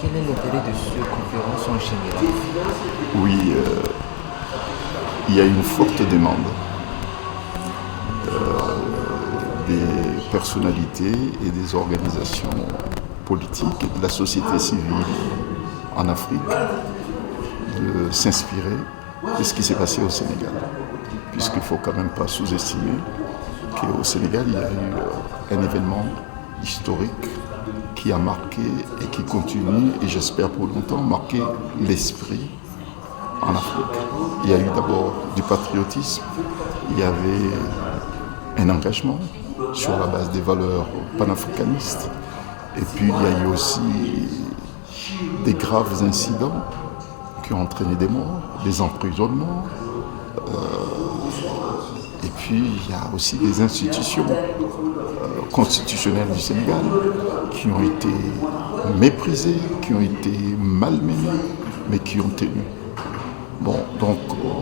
quel est l'intérêt de cette conférence en général? Oui, il y a une forte demande des personnalités et des organisations politiques et de la société civile en Afrique de s'inspirer de ce qui s'est passé au Sénégal. Puisqu'il ne faut quand même pas sous-estimer qu'au Sénégal, il y a eu un événement historique qui a marqué et qui continue, et j'espère pour longtemps, marquer l'esprit en Afrique. Il y a eu d'abord du patriotisme, il y avait un engagement sur la base des valeurs panafricanistes, et puis il y a eu aussi des graves incidents qui ont entraîné des morts, des emprisonnements, et puis il y a aussi des institutions constitutionnelles du Sénégal qui ont été méprisées, qui ont été malmenées, mais qui ont tenu. Bon, donc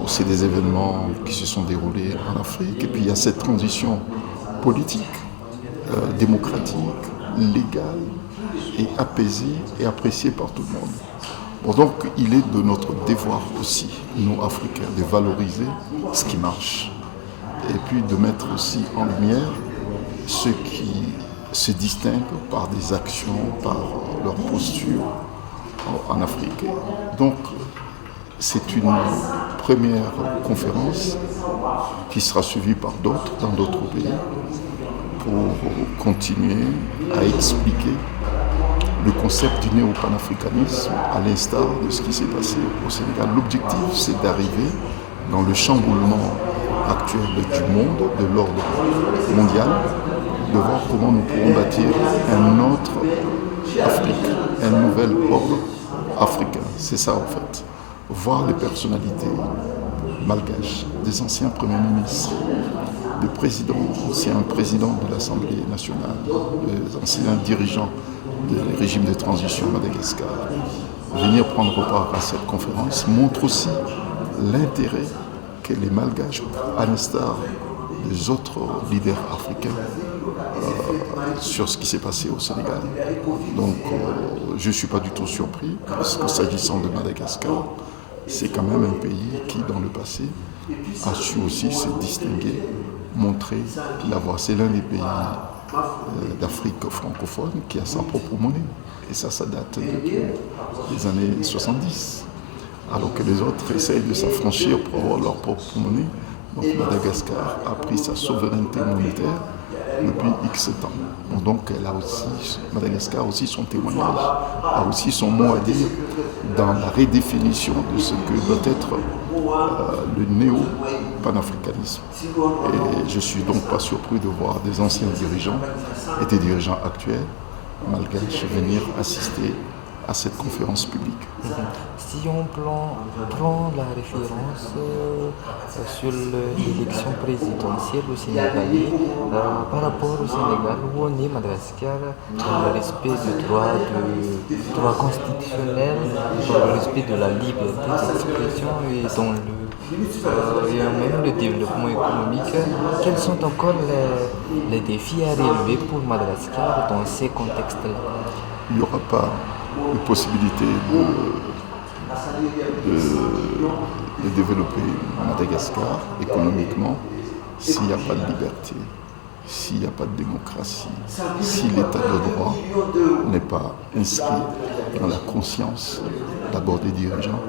c'est des événements qui se sont déroulés en Afrique, et puis il y a cette transition politique, démocratique, légale et apaisée et appréciée par tout le monde. Bon, donc il est de notre devoir aussi, nous Africains, de valoriser ce qui marche et puis de mettre aussi en lumière ceux qui se distinguent par des actions, par leur posture en Afrique. Donc c'est une première conférence qui sera suivie par d'autres dans d'autres pays pour continuer à expliquer le concept du néo-panafricanisme à l'instar de ce qui s'est passé au Sénégal. L'objectif, c'est d'arriver dans le chamboulement actuel du monde, de l'ordre mondial, de voir comment nous pourrons bâtir un autre Afrique, un nouvel ordre africain. C'est ça en fait. Voir les personnalités malgaches, des anciens premiers ministres, des présidents, anciens présidents de l'Assemblée nationale, des anciens dirigeants des régimes de transition à Madagascar, venir prendre part à cette conférence montre aussi l'intérêt que les Malgaches, à l'instar des autres leaders africains, sur ce qui s'est passé au Sénégal. Donc je ne suis pas du tout surpris, parce que s'agissant de Madagascar, c'est quand même un pays qui, dans le passé, a su aussi se distinguer, montrer la voie. C'est l'un des pays d'Afrique francophone qui a sa propre monnaie. Et ça date depuis les années 70. Alors que les autres essayent de s'affranchir pour avoir leur propre monnaie. Donc Madagascar a pris sa souveraineté monétaire depuis X temps. Donc elle a aussi, Madagascar a aussi son témoignage, a aussi son mot à dire dans la redéfinition de ce que doit être le néo-panafricanisme. Et je ne suis donc pas surpris de voir des anciens dirigeants et des dirigeants actuels malgaches venir assister à cette conférence publique. Si on prend la référence sur l'élection présidentielle au Sénégal, par rapport au Sénégal, où on est Madagascar, dans le respect du droit constitutionnel, dans le respect de la liberté d'expression et dans même le développement économique, quels sont encore les défis à relever pour Madagascar dans ces contextes-là? Il n'y aura pas de possibilité de développer Madagascar économiquement s'il n'y a pas de liberté, s'il n'y a pas de démocratie, si l'état de droit n'est pas inscrit dans la conscience d'abord des dirigeants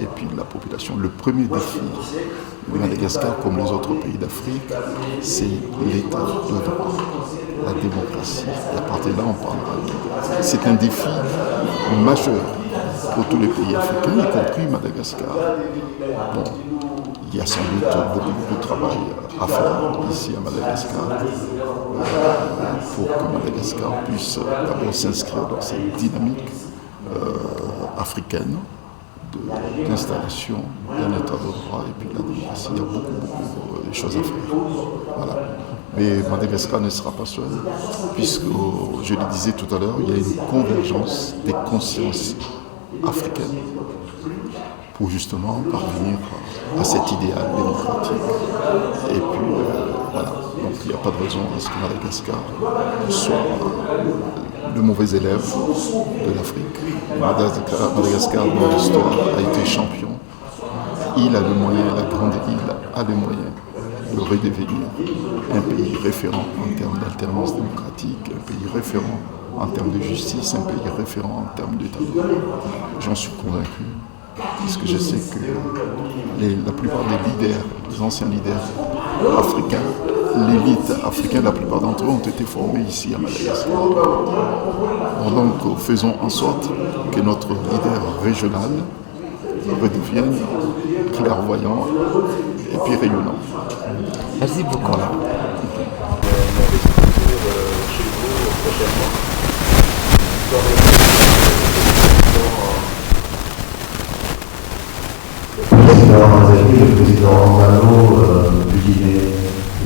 et puis de la population. Le premier défi de Madagascar, comme les autres pays d'Afrique, c'est l'état de droit, la démocratie. Et à partir de là, on parlera de liberté. C'est un défi majeur pour tous les pays africains, y compris Madagascar. Bon, il y a sans doute beaucoup de travail à faire ici à Madagascar pour que Madagascar puisse d'abord s'inscrire dans cette dynamique africaine d'installation d'un état de droit et puis de la démocratie. Il y a beaucoup de choses à faire. Voilà. Mais Madagascar ne sera pas seul, puisque, je le disais tout à l'heure, il y a une convergence des consciences africaines pour justement parvenir à cet idéal démocratique. Et puis, voilà. Donc il n'y a pas de raison à ce que Madagascar soit le mauvais élève de l'Afrique. Madagascar, dans l'histoire, a été champion. Il a le moyen, la grande île a le moyen de redevenir un pays référent en termes d'alternance démocratique, un pays référent en termes de justice, un pays référent en termes d'État. J'en suis convaincu, parce que je sais que la plupart des leaders, les anciens leaders africains, l'élite africaine, la plupart d'entre eux ont été formés ici à Madagascar. Donc faisons en sorte que notre leader régional redevienne clairvoyant et puis rayonnant. Merci beaucoup. Voilà. président Mazali, le président Malo de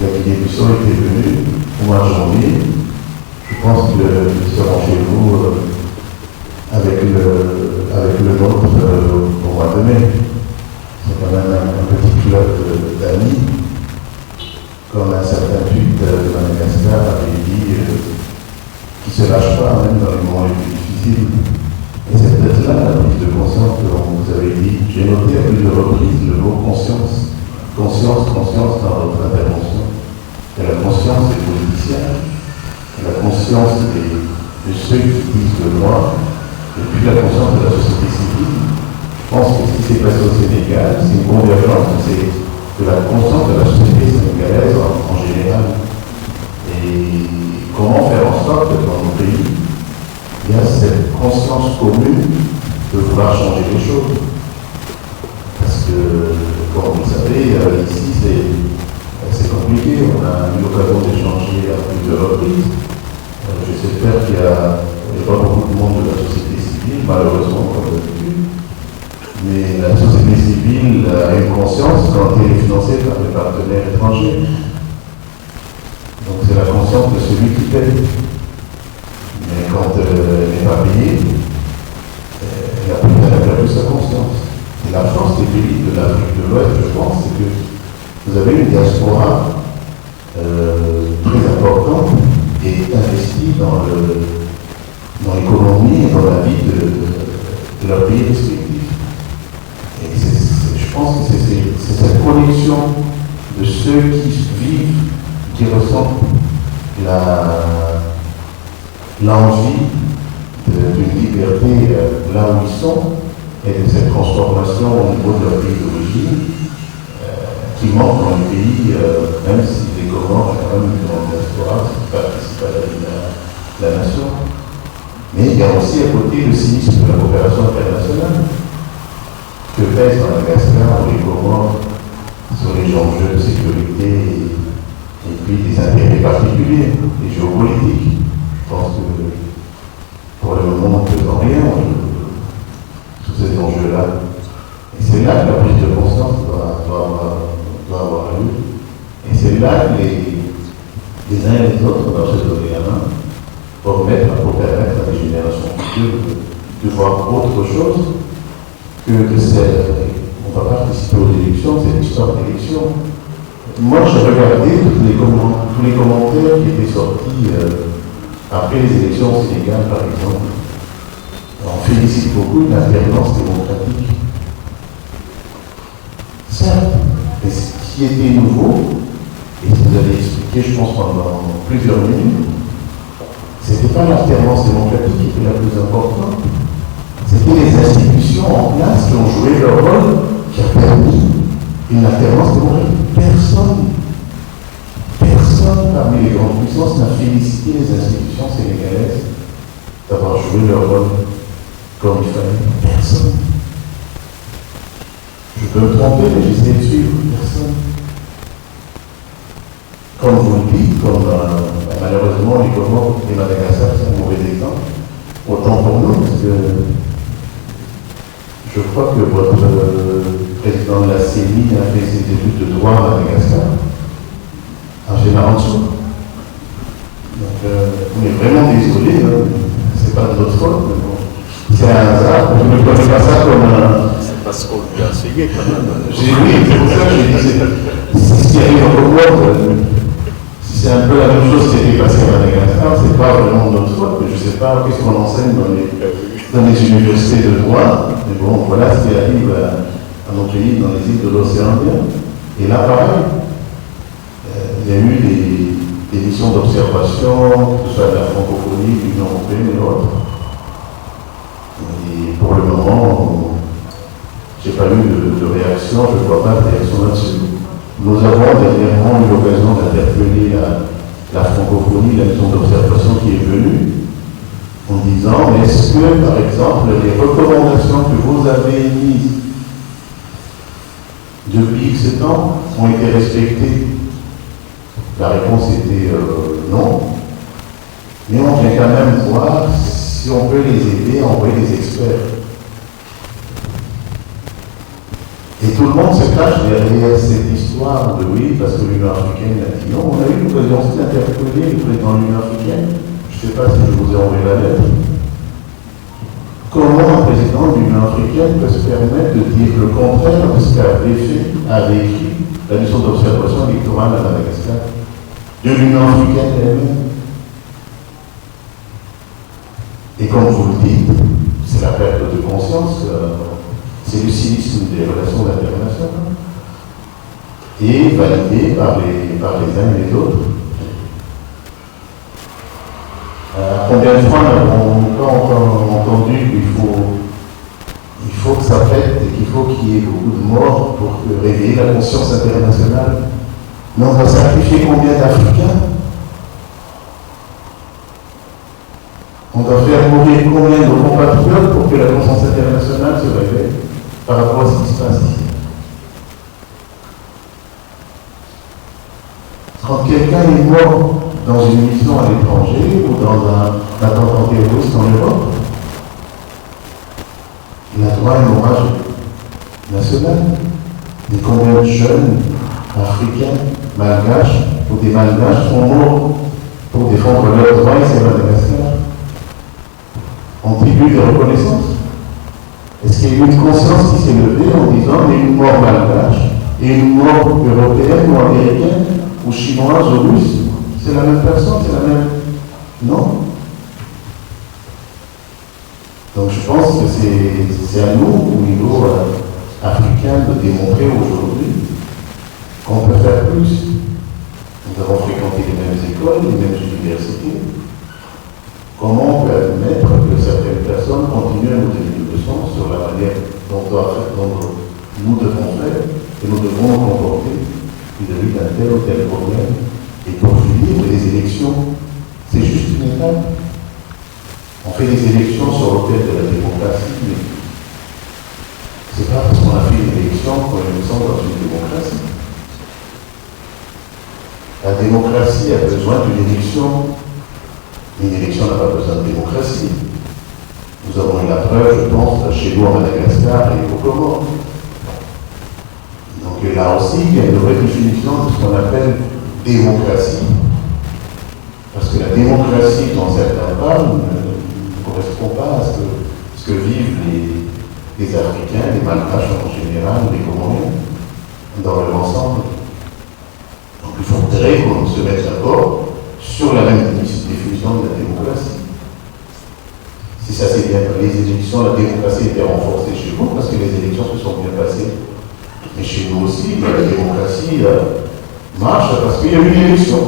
la Guinée-Bissau était venu au mois de janvier. Je pense qu'ils seront chez vous avec le nôtre au mois de mai. C'est quand même un petit club d'amis, comme un certain tweet de Madagascar avait dit, qui ne se lâche pas, même dans les moments les plus difficiles. Et c'est peut-être là la prise de conscience que vous avez dit. J'ai noté à plusieurs reprises le mot conscience. Conscience dans votre intervention. Il y a la conscience des politiciens, la conscience de ceux qui disent de moi, et puis la conscience de la société civile. Je pense que ce qui s'est passé au Sénégal, c'est une convergence, c'est de la conscience de la société sénégalaise en général. Et comment faire en sorte que dans nos pays, il y a cette conscience commune de vouloir changer les choses. Parce que, comme vous le savez, ici c'est compliqué. On a eu l'occasion d'échanger à plusieurs reprises. J'espère qu'il n'y a pas beaucoup de monde de la société civile, malheureusement, comme d'habitude. Mais la société civile a une conscience quand elle est financée par des partenaires étrangers. Donc c'est la conscience de celui qui paye. Mais quand elle n'est pas payée, elle a perdu sa conscience. Et la force des pays de l'Afrique de l'Ouest, je pense, c'est que vous avez une diaspora très importante et investie dans l'économie et dans la vie de leur pays respectif. Et je pense que c'est cette connexion de ceux qui vivent, qui ressentent l'envie d'une liberté là où ils sont et de cette transformation au niveau de leur pays d'origine qui manque dans le pays, même si les Comores ont quand même une grande diaspora qui participe à la vie de la nation. Mais il y a aussi à côté le cynisme de la coopération internationale que pèse dans Madagascar ou les Comores sur les enjeux de sécurité et puis des intérêts particuliers, des géopolitiques. Je pense que pour le moment, on ne peut rien sur ces enjeux-là. Et c'est là que la prise de conscience doit avoir lieu. Et c'est là que les uns et les autres doivent se donner la main pour permettre à des générations futures de voir autre chose que de celle. On va participer aux élections, c'est l'histoire d'élections. Moi, j'ai regardé tous les commentaires qui étaient sortis après les élections au Sénégal, par exemple. On félicite beaucoup une alternance démocratique. Certes, mais ce qui était nouveau, et ce que vous avez expliqué, je pense, pendant plusieurs minutes, c'était pas l'alternance démocratique qui était la plus importante. C'était les institutions en place qui ont joué leur rôle, qui a permis une alternance démocratique. Personne parmi les grandes puissances n'a félicité les institutions sénégalaises d'avoir joué leur rôle comme il fallait. Personne. Je peux me tromper, mais j'essaie de suivre. Personne. Comme vous le dites, malheureusement, les Comores et Madagascar sont un mauvais exemple. Autant pour nous, parce que je crois que votre président de la CENI a fait ses études de droit à Madagascar, en général en dessous. Donc, on est vraiment désolé, c'est pas de notre faute, mais bon. C'est un hasard, je ne connais pas ça comme un. C'est parce qu'on lui a essayé quand même. Oui, c'est pour ça que j'ai dit, si ce qui arrive en Comores, si C'est un peu la même chose qui s'était passé à Madagascar, c'est pas vraiment de notre faute, mais je sais pas qu'est-ce qu'on enseigne dans les universités de droit, mais bon, voilà ce qui arrive à nos pays dans les îles de l'océan Indien. Et là, pareil, il y a eu des missions d'observation, que ce soit de la francophonie, de l'Union européenne et autres. Et pour le moment, je n'ai pas eu de réaction, je ne vois pas de réaction là-dessus. Nous avons dernièrement eu l'occasion d'interpeller la francophonie, la mission d'observation qui est venue, en disant, est-ce que, par exemple, les recommandations que vous avez émises depuis X temps ont été respectées? La réponse était non. Mais on vient quand même voir si on peut les aider à envoyer des experts. Et tout le monde se cache derrière cette histoire de oui, parce que l'Union africaine a dit non. On a eu l'occasion aussi d'interpeller le président de l'Union africaine. Je ne sais pas si je vous ai envoyé la lettre. Comment un président de l'Union africaine peut se permettre de dire le contraire de ce qu'avait écrit la mission d'observation électorale à Madagascar, de l'Union africaine elle-même? Et comme vous le dites, c'est la perte de conscience, c'est le cynisme des relations internationales, et validé par les uns et les autres. Combien de fois on a entendu qu'il faut que ça pète et qu'il faut qu'il y ait beaucoup de morts pour réveiller la conscience internationale? Mais on va sacrifier combien d'Africains? On doit faire mourir combien de compatriotes pour que la conscience internationale se réveille par rapport à ce qui se passe ici? Quand quelqu'un est mort dans une mission à l'étranger ou dans un attentat terroriste en Europe, il a droit à un hommage national. Et combien de jeunes africains, malgaches ou des malgaches sont morts pour défendre leurs droits ici à Madagascar en tribu de reconnaissance? Est-ce qu'il y a eu une conscience qui s'est levée en disant il y a une mort malgache et une mort européenne ou américaine ou chinoise ou russe? C'est la même personne, c'est la même. Non. Donc je pense que c'est à nous, au niveau africain, de démontrer aujourd'hui qu'on peut faire plus. Nous avons fréquenté les mêmes écoles, les mêmes universités. Comment on peut admettre que certaines personnes continuent à nous donner des leçons sur la manière dont nous devons faire et nous devons nous comporter vis-à-vis d'un tel ou tel problème? Et pour finir, les élections, c'est juste une étape. On fait des élections sur l'autel de la démocratie, mais c'est pas parce qu'on a fait une élection qu'on est dans une démocratie. La démocratie a besoin d'une élection. Une élection n'a pas besoin de démocratie. Nous avons eu la preuve, je pense, chez nous à Madagascar et au Comores. Donc là aussi, il y a une vraie définition de ce qu'on appelle démocratie. Parce que la démocratie, dans certains cas, ne correspond pas à ce que vivent les Africains, les Malgaches en général, les Comoriens, dans leur ensemble. Donc il faudrait qu'on se mette d'accord sur la même définition de la démocratie. Si ça s'est bien, les élections, la démocratie était renforcée chez vous parce que les élections se sont bien passées. Mais chez nous aussi, la démocratie marche parce qu'il y a eu une élection.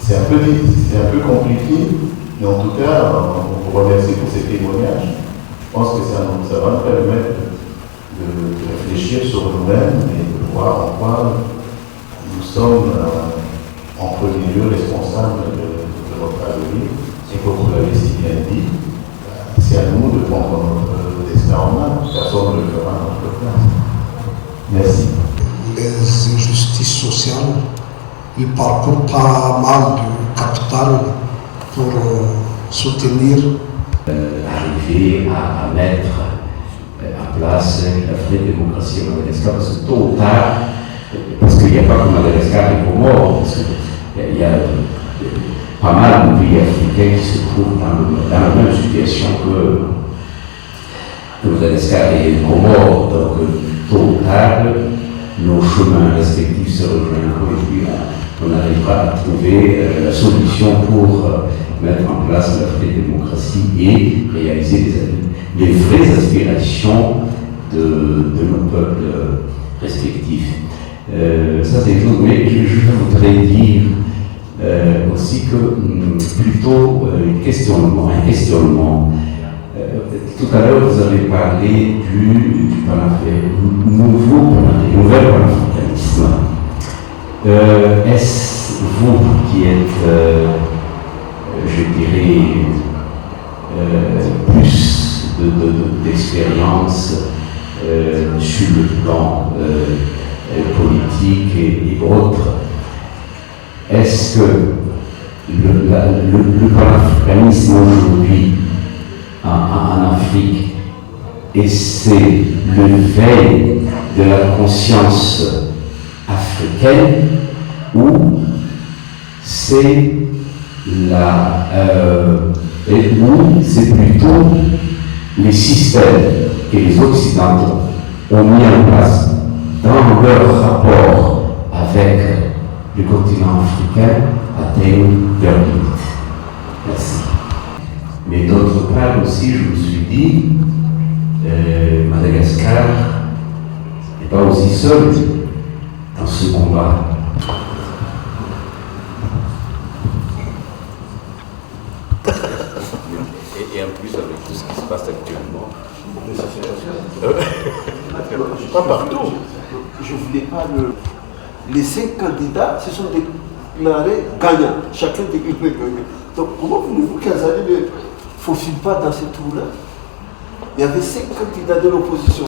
C'est un peu compliqué, mais en tout cas, on vous remercie pour ces témoignages. Je pense que ça va nous permettre de réfléchir sur nous-mêmes et de voir en quoi nous sommes en premier lieu responsables de notre avenir. Et comme vous l'avez si bien dit, c'est à nous de prendre notre destin en main. Personne ne le fera à notre place. Merci. Les injustices sociales, ils parcourent pas mal de capital pour soutenir. Arriver à mettre en place la vraie démocratie au Madagascar, parce que tôt ou tard, parce qu'il n'y a pas que Madagascar et Comores, parce qu'il y a pas mal de pays africains qui se trouvent dans la même situation que Madagascar et Comores. Donc, tôt ou tard, nos chemins respectifs se rejoindront et puis on arrivera à trouver la solution pour mettre en place la vraie démocratie et réaliser les vraies aspirations de nos peuples respectifs. Ça c'est quelque chose, mais je voudrais dire aussi que plutôt un questionnement. Tout à l'heure, vous avez parlé du nouvel panafricanisme. Est-ce vous qui êtes, je dirais, plus d'expérience sur le plan politique et autres, est-ce que le panafricanisme aujourd'hui en Afrique, et c'est l'éveil de la conscience africaine, ou c'est c'est plutôt les systèmes que les Occidentaux ont mis en place dans leur rapport avec le continent africain atteignent leur limite. Merci. Mais d'autre part aussi, je me suis dit, Madagascar n'est pas aussi seul dans ce combat. Et en plus avec tout ce qui se passe actuellement. Pas partout. Je ne voulais pas les 5 candidats se sont déclarés gagnants. Chacun déclaré gagnant. Donc comment voulez-vous qu'Azali ne faufile pas dans ce tour-là? Il y avait 5 candidats de l'opposition.